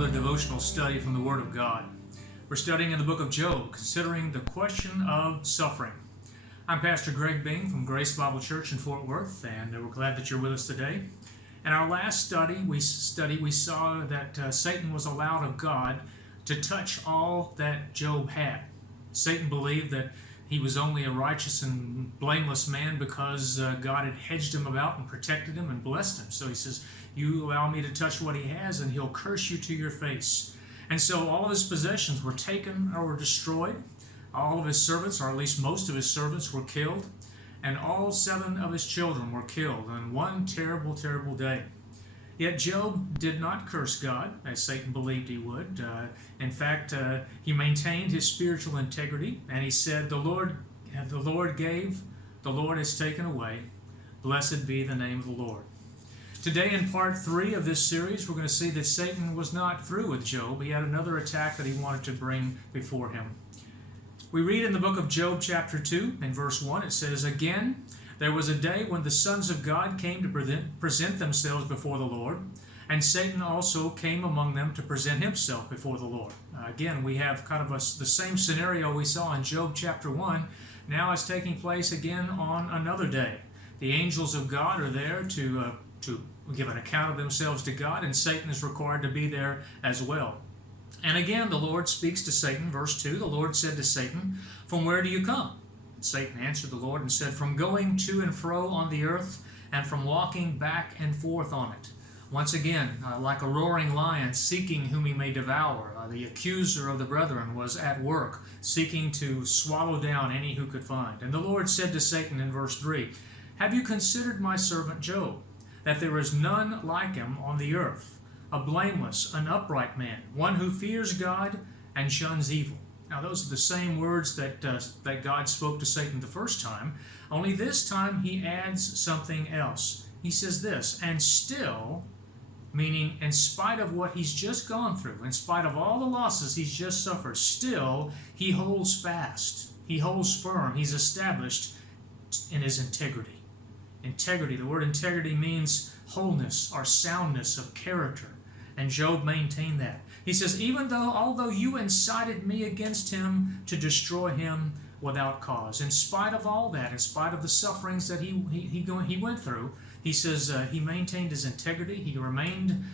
another devotional study from the Word of God. We're studying in the book of Job, considering the question of suffering. I'm Pastor Gregg from Grace Bible Church in Fort Worth, and we're glad that you're with us today. In our last study, we saw that Satan was allowed of God to touch all that Job had. Satan believed that he was only a righteous and blameless man because God had hedged him about and protected him and blessed him. So he says, you allow me to touch what he has and he'll curse you to your face. And so all of his possessions were taken or were destroyed. All of his servants, or at least most of his servants, were killed. And all 7 of his children were killed in one terrible, terrible day. Yet Job did not curse God, as Satan believed he would. In fact, he maintained his spiritual integrity, and he said, the Lord gave, the Lord has taken away. Blessed be the name of the Lord. Today, in part 3 of this series, we're going to see that Satan was not through with Job. He had another attack that he wanted to bring before him. We read in the book of Job chapter 2, in verse 1, it says, Again, there was a day when the sons of God came to present themselves before the Lord, and Satan also came among them to present himself before the Lord. Again, we have kind of the same scenario we saw in Job chapter 1. Now it's taking place again on another day. The angels of God are there to give an account of themselves to God, and Satan is required to be there as well. And again, the Lord speaks to Satan. Verse 2, the Lord said to Satan, From where do you come? Satan answered the Lord and said, From going to and fro on the earth, and from walking back and forth on it. Once again, like a roaring lion seeking whom he may devour, the accuser of the brethren was at work, seeking to swallow down any who could find. And the Lord said to Satan in verse 3, Have you considered my servant Job, that there is none like him on the earth, a blameless, an upright man, one who fears God and shuns evil? Now, those are the same words that God spoke to Satan the first time, only this time he adds something else. He says this, and still, meaning in spite of what he's just gone through, in spite of all the losses he's just suffered, still he holds fast, he holds firm, he's established in his integrity. Integrity, the word integrity means wholeness or soundness of character, and Job maintained that. He says, although you incited me against him to destroy him without cause, in spite of all that, in spite of the sufferings that he went through, he says he maintained his integrity. He remained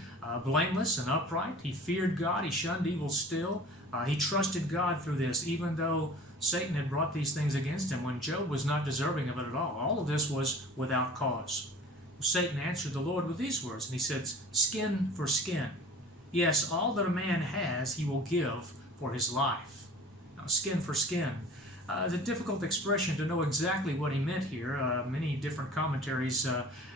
blameless and upright. He feared God. He shunned evil still. He trusted God through this, even though Satan had brought these things against him when Job was not deserving of it at all. All of this was without cause. Satan answered the Lord with these words, and he said, Skin for skin. Yes, all that a man has he will give for his life. Now, skin for skin. It's a difficult expression to know exactly what he meant here. Many different commentaries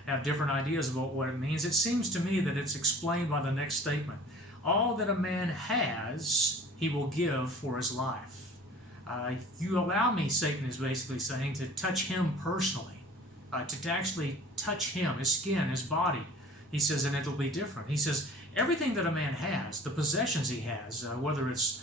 have different ideas about what it means. It seems to me that it's explained by the next statement. All that a man has he will give for his life. You allow me, Satan is basically saying, to touch him personally, to actually touch him, his skin, his body. He says, and it'll be different. He says, everything that a man has, the possessions he has, whether it's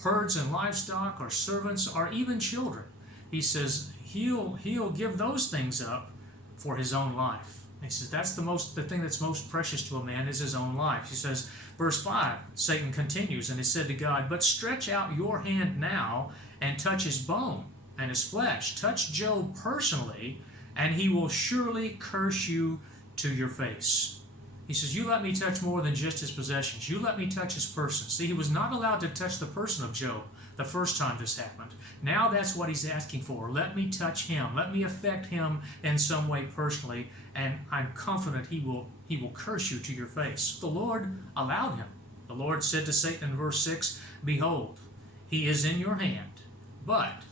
herds and livestock or servants or even children, he says he'll give those things up for his own life. He says that's the thing that's most precious to a man is his own life. He says, verse 5, Satan continues, and he said to God, But stretch out your hand now and touch his bone and his flesh. Touch Job personally, and he will surely curse you to your face. He says, you let me touch more than just his possessions. You let me touch his person. See, he was not allowed to touch the person of Job the first time this happened. Now that's what he's asking for. Let me touch him. Let me affect him in some way personally, and I'm confident he will curse you to your face. The Lord allowed him. The Lord said to Satan in verse 6, Behold, he is in your hand, but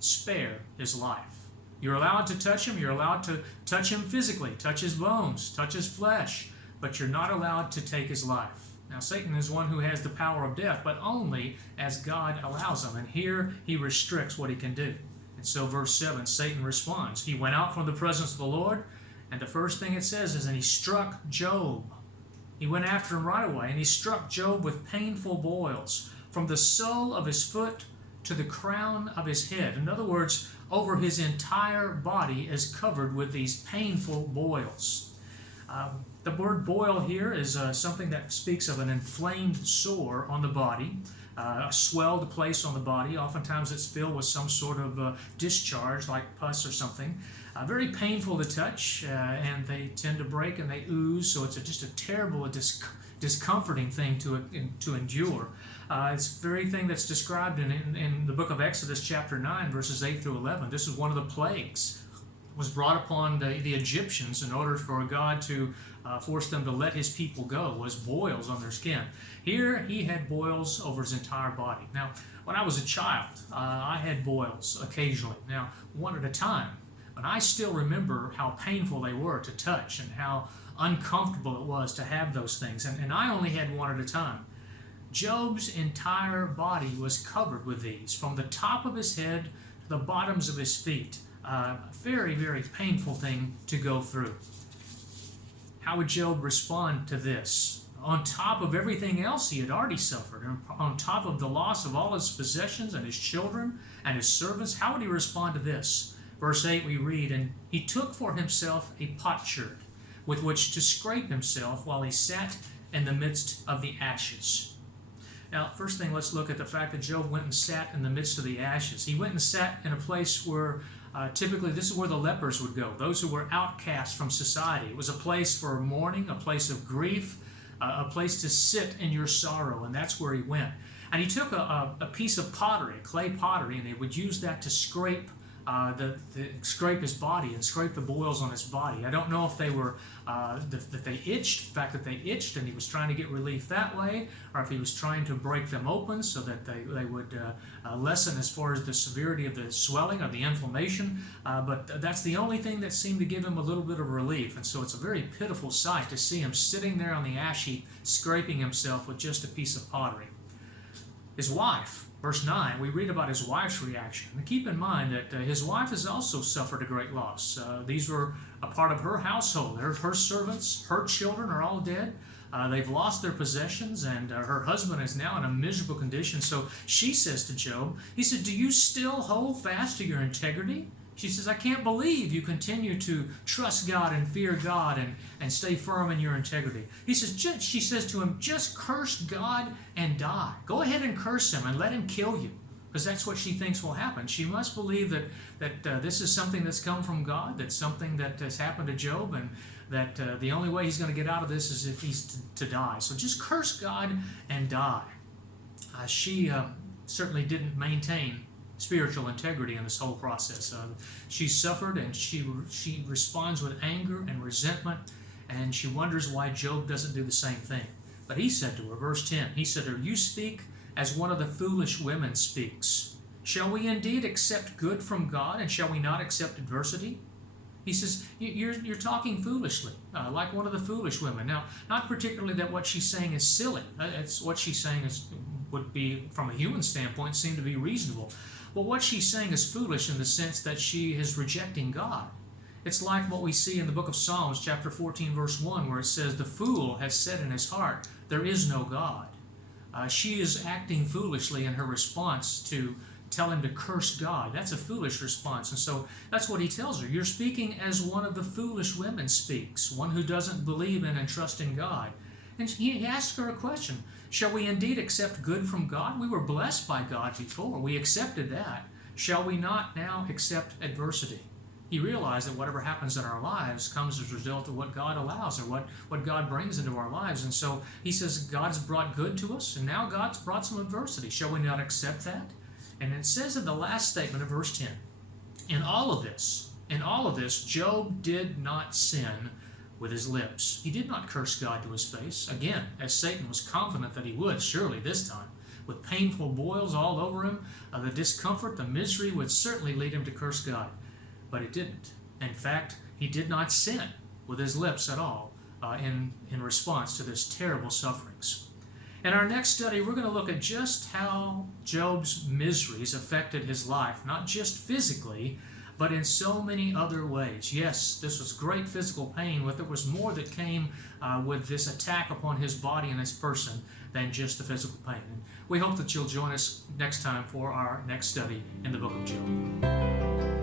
spare his life. You're allowed to touch him. You're allowed to touch him physically, touch his bones, touch his flesh, but you're not allowed to take his life. Now, Satan is one who has the power of death, but only as God allows him. And here he restricts what he can do. And so verse 7, Satan responds. He went out from the presence of the Lord, and the first thing it says is, and he struck Job. He went after him right away, and he struck Job with painful boils, from the sole of his foot to the crown of his head. In other words, over his entire body is covered with these painful boils. The word boil here is something that speaks of an inflamed sore on the body, a swelled place on the body. Oftentimes it's filled with some sort of discharge like pus or something. Very painful to touch, and they tend to break and they ooze, so it's just a terrible, discomforting thing to endure. It's the very thing that's described in the book of Exodus chapter 9, verses 8 through 11. This is one of the plagues was brought upon the Egyptians in order for God to force them to let his people go, was boils on their skin. Here he had boils over his entire body. Now, when I was a child, I had boils occasionally. Now, one at a time. But I still remember how painful they were to touch and how uncomfortable it was to have those things. And I only had one at a time. Job's entire body was covered with these, from the top of his head to the bottoms of his feet. Very, very painful thing to go through. How would Job respond to this? On top of everything else he had already suffered, and on top of the loss of all his possessions and his children and his servants, how would he respond to this? Verse 8 we read, "And he took for himself a potsherd with which to scrape himself while he sat in the midst of the ashes." Now, first thing, let's look at the fact that Job went and sat in the midst of the ashes. He went and sat in a place where typically this is where the lepers would go, those who were outcast from society. It was a place for mourning, a place of grief, a place to sit in your sorrow, and that's where he went. And he took a piece of pottery, clay pottery, and he would use that to scrape scrape his body and scrape the boils on his body. I don't know if they were that they itched, the fact that they itched, and he was trying to get relief that way, or if he was trying to break them open so that they would lessen as far as the severity of the swelling or the inflammation. But that's the only thing that seemed to give him a little bit of relief. And so it's a very pitiful sight to see him sitting there on the ash heap, scraping himself with just a piece of pottery. His wife, verse 9, we read about his wife's reaction. And keep in mind that his wife has also suffered a great loss. These were a part of her household. Her servants, her children are all dead. They've lost their possessions, and her husband is now in a miserable condition. So she says to Job, he said, "Do you still hold fast to your integrity?" She says, "I can't believe you continue to trust God and fear God and stay firm in your integrity." She says to him, "Just curse God and die. Go ahead and curse him and let him kill you." Because that's what she thinks will happen. She must believe that this is something that's come from God, that's something that has happened to Job, and that the only way he's going to get out of this is if he's to die. So just curse God and die. She certainly didn't maintain spiritual integrity in this whole process. She suffered, and she responds with anger and resentment, and she wonders why Job doesn't do the same thing. But he said to her, verse 10, he said to her, "You speak as one of the foolish women speaks. Shall we indeed accept good from God, and shall we not accept adversity?" He says, you're talking foolishly, like one of the foolish women. Now, not particularly that what she's saying is silly. It's what she's saying would be, from a human standpoint, seem to be reasonable. But what she's saying is foolish in the sense that she is rejecting God. It's like what we see in the book of Psalms, chapter 14, verse 1, where it says, "The fool has said in his heart, there is no God." She is acting foolishly in her response to tell him to curse God. That's a foolish response. And so that's what he tells her. You're speaking as one of the foolish women speaks, one who doesn't believe in and trust in God. And he asks her a question. Shall we indeed accept good from God? We were blessed by God before. We accepted that. Shall we not now accept adversity? He realized that whatever happens in our lives comes as a result of what God allows, or what God brings into our lives. And so he says God's brought good to us, and now God's brought some adversity. Shall we not accept that? And it says in the last statement of verse 10, in all of this, Job did not sin with his lips. He did not curse God to his face, again, as Satan was confident that he would, surely this time. With painful boils all over him, the discomfort, the misery would certainly lead him to curse God. But it didn't. In fact, he did not sin with his lips at all in response to this terrible sufferings. In our next study, we're going to look at just how Job's miseries affected his life, not just physically, but in so many other ways. Yes, this was great physical pain, but there was more that came with this attack upon his body and his person than just the physical pain. And we hope that you'll join us next time for our next study in the book of Job.